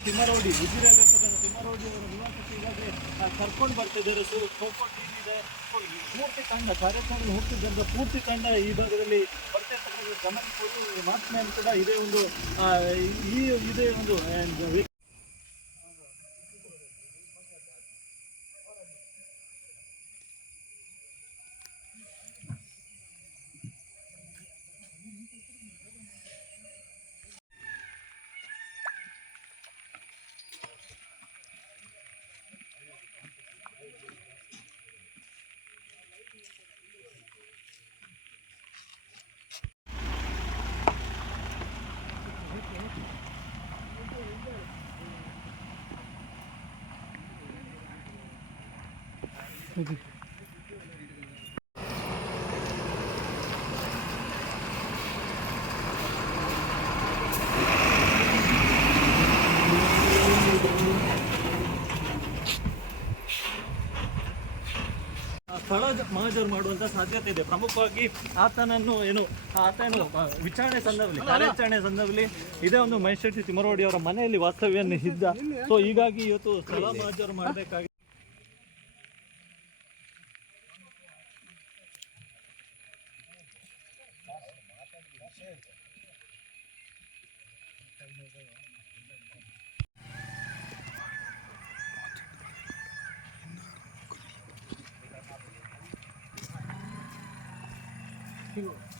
ತಿಮ್ಮರೋಡಿ ಉಜಿರೆಯಲ್ಲಿರ್ತಕ್ಕಂಥ ತಿಮ್ಮರೋಡಿ ಅವರ ನಿವಾಸಕ್ಕೆ ಈಗಾಗಲೇ ಕರ್ಕೊಂಡು ಬರ್ತಿದ್ದಾರೆ. ಸೋಪೋಟ್ ಟೀಮ್ ಇದೆ, ಪೂರ್ತಿ ತಂಡ ಕಾರ್ಯಾಚರಣೆ ಹೋಗ್ತಿದ್ದಂಥ ಪೂರ್ತಿ ತಂಡ ಈ ಭಾಗದಲ್ಲಿ ಬರ್ತಿರ್ತಕ್ಕಂಥ ಗಮನಿಸುವುದು ಮಾತನಾಡಿ ಕೂಡ ಇದೇ ಒಂದು ಇದೇ ಒಂದು ಸ್ಥಳ ಮಹಜರು ಮಾಡುವಂತ ಸಾಧ್ಯತೆ ಇದೆ. ಪ್ರಮುಖವಾಗಿ ಆತನನ್ನು ವಿಚಾರಣೆ ಸಂದರ್ಭದಲ್ಲಿ ಕಾರ್ಯಾಚರಣೆ ಸಂದರ್ಭದಲ್ಲಿ ಇದೇ ಒಂದು ಮಹೇಶ್ ತಿಮ್ಮರೋಡಿ ಅವರ ಮನೆಯಲ್ಲಿ ವಾಸ್ತವ್ಯವನ್ನು ಇದ್ದ. ಸೊ ಹೀಗಾಗಿ ಇವತ್ತು ಸ್ಥಳ ಮಹಜರು ಮಾಡಬೇಕಾಗಿ Cool.